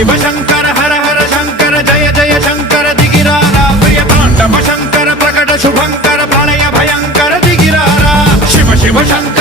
शिव शंकर हर हर शंकर जय जय शंकर दिगिरारा प्रिय तांडव शंकर प्रकट शुभंकर प्रलय भयंकर दिगिरारा शिव शिव शंकर